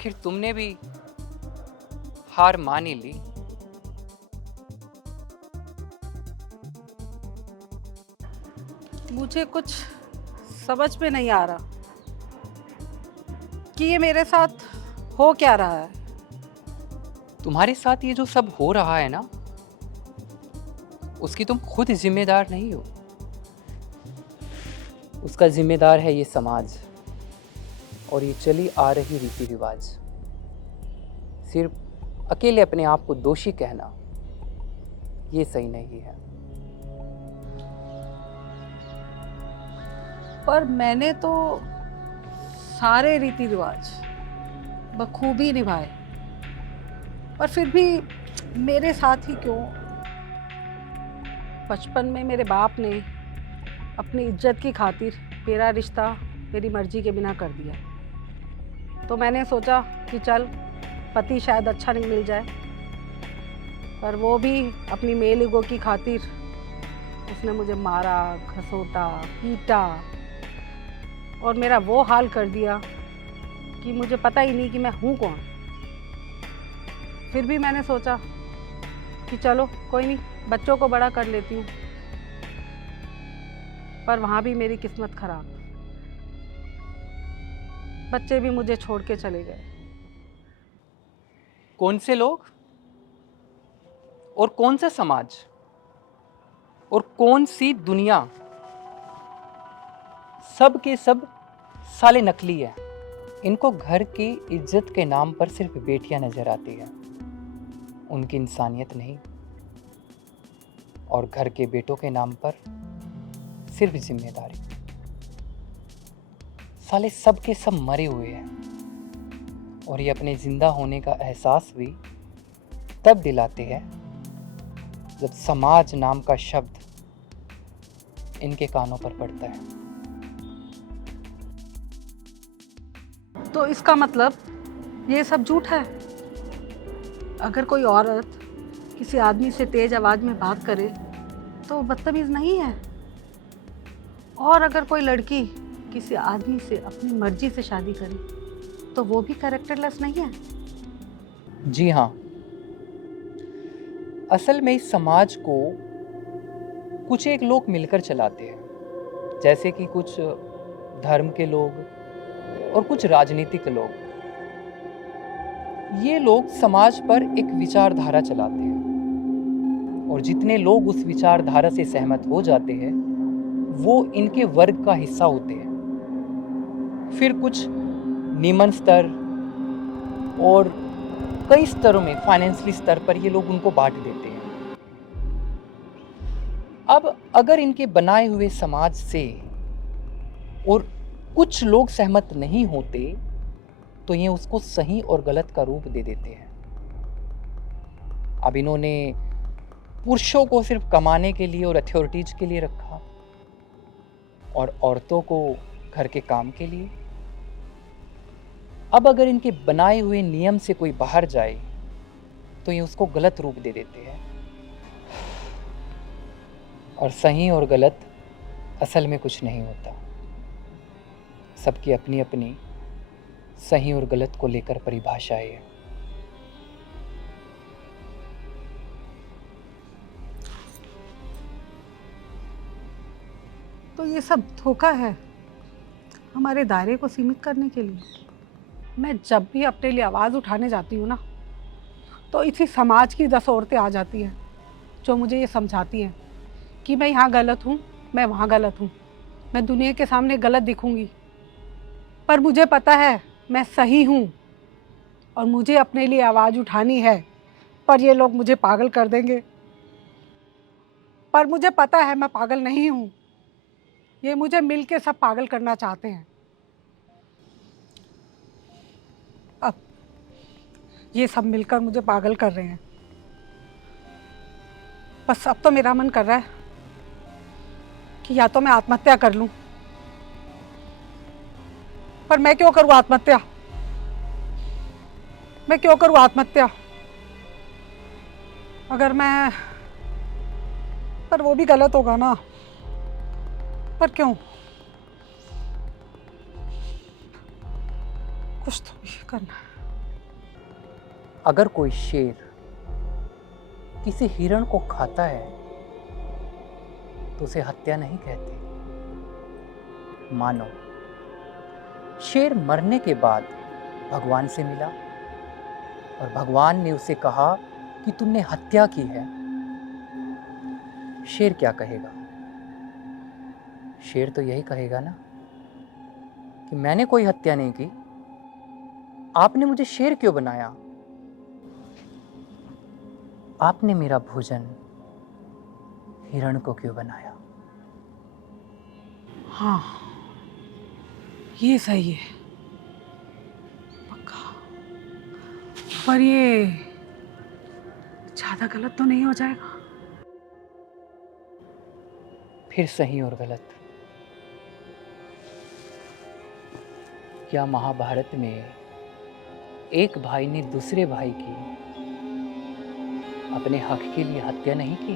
आखिर तुमने भी हार मान ही ली। मुझे कुछ समझ में नहीं आ रहा कि ये मेरे साथ हो क्या रहा है। तुम्हारे साथ ये जो सब हो रहा है ना, उसकी तुम खुद जिम्मेदार नहीं हो। उसका जिम्मेदार है ये समाज और ये चली आ रही रीति रिवाज। सिर्फ अकेले अपने आप को दोषी कहना ये सही नहीं है। पर मैंने तो सारे रीति रिवाज बखूबी निभाए, पर फिर भी मेरे साथ ही क्यों। बचपन में मेरे बाप ने अपनी इज्जत की खातिर मेरा रिश्ता मेरी मर्जी के बिना कर दिया, तो मैंने सोचा कि चल पति शायद अच्छा नहीं मिल जाए, पर वो भी अपनी मेल ईगो की खातिर उसने मुझे मारा, घसोटा, पीटा और मेरा वो हाल कर दिया कि मुझे पता ही नहीं कि मैं हूँ कौन। फिर भी मैंने सोचा कि चलो कोई नहीं, बच्चों को बड़ा कर लेती हूँ, पर वहाँ भी मेरी किस्मत खराब। बच्चे भी मुझे छोड़ के चले गए। कौन से लोग और कौन सा समाज और कौन सी दुनिया, सब के सब साले नकली है। इनको घर की इज्जत के नाम पर सिर्फ बेटियां नजर आती है, उनकी इंसानियत नहीं। और घर के बेटों के नाम पर सिर्फ जिम्मेदारी। साले सब के सब मरे हुए हैं और ये अपने जिंदा होने का एहसास भी तब दिलाते हैं जब समाज नाम का शब्द इनके कानों पर पड़ता है। तो इसका मतलब ये सब झूठ है। अगर कोई औरत किसी आदमी से तेज आवाज में बात करे तो बदतमीज नहीं है, और अगर कोई लड़की किसी आदमी से अपनी मर्जी से शादी करे तो वो भी कैरेक्टरलेस नहीं है। जी हाँ, असल में इस समाज को कुछ एक लोग मिलकर चलाते हैं, जैसे कि कुछ धर्म के लोग और कुछ राजनीतिक लोग। ये लोग समाज पर एक विचारधारा चलाते हैं और जितने लोग उस विचारधारा से सहमत हो जाते हैं वो इनके वर्ग का हिस्सा होते हैं। फिर कुछ निम्न स्तर और कई स्तरों में, फाइनेंशियली स्तर पर ये लोग उनको बांट देते हैं। अब अगर इनके बनाए हुए समाज से और कुछ लोग सहमत नहीं होते तो ये उसको सही और गलत का रूप दे देते हैं। अब इन्होंने पुरुषों को सिर्फ कमाने के लिए और अथॉरिटीज के लिए रखा और औरतों को घर के काम के लिए। अब अगर इनके बनाए हुए नियम से कोई बाहर जाए तो ये उसको गलत रूप दे देते हैं। और सही और गलत असल में कुछ नहीं होता। सबकी अपनी अपनी सही और गलत को लेकर परिभाषाएं है। तो ये सब धोखा है हमारे दायरे को सीमित करने के लिए। मैं जब भी अपने लिए आवाज़ उठाने जाती हूँ ना, तो इसी समाज की 10 औरतें आ जाती हैं जो मुझे ये समझाती हैं कि मैं यहाँ गलत हूँ, मैं वहाँ गलत हूँ, मैं दुनिया के सामने गलत दिखूँगी। पर मुझे पता है मैं सही हूँ और मुझे अपने लिए आवाज़ उठानी है, पर ये लोग मुझे पागल कर देंगे। पर मुझे पता है मैं पागल नहीं हूँ, ये मुझे मिल के सब पागल करना चाहते हैं। अब ये सब मिलकर मुझे पागल कर रहे हैं। बस अब तो मेरा मन कर रहा है कि या तो मैं आत्महत्या कर लूं, पर मैं क्यों करूं आत्महत्या? मैं क्यों करूं आत्महत्या? अगर मैं, पर वो भी गलत होगा ना। पर क्यों? कुछ तो भी करना है। अगर कोई शेर किसी हिरण को खाता है तो उसे हत्या नहीं कहते। मानो शेर मरने के बाद भगवान से मिला और भगवान ने उसे कहा कि तुमने हत्या की है। शेर क्या कहेगा? शेर तो यही कहेगा ना कि मैंने कोई हत्या नहीं की, आपने मुझे शेर क्यों बनाया? आपने मेरा भोजन हिरण को क्यों बनाया? हाँ, ये सही है पक्का। पर ये ज्यादा गलत तो नहीं हो जाएगा? फिर सही और गलत? क्या महाभारत में एक भाई ने दूसरे भाई की अपने हक के लिए हत्या नहीं की?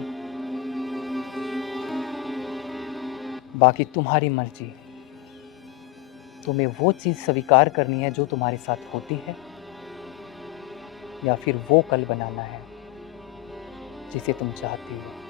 बाकी तुम्हारी मर्जी, तुम्हें वो चीज स्वीकार करनी है जो तुम्हारे साथ होती है, या फिर वो कल बनाना है जिसे तुम चाहती हो।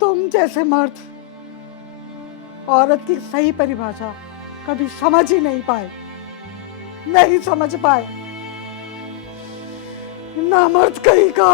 तुम जैसे मर्द औरत की सही परिभाषा कभी समझ ही नहीं पाए, नहीं समझ पाए। नामर्द कहीं का।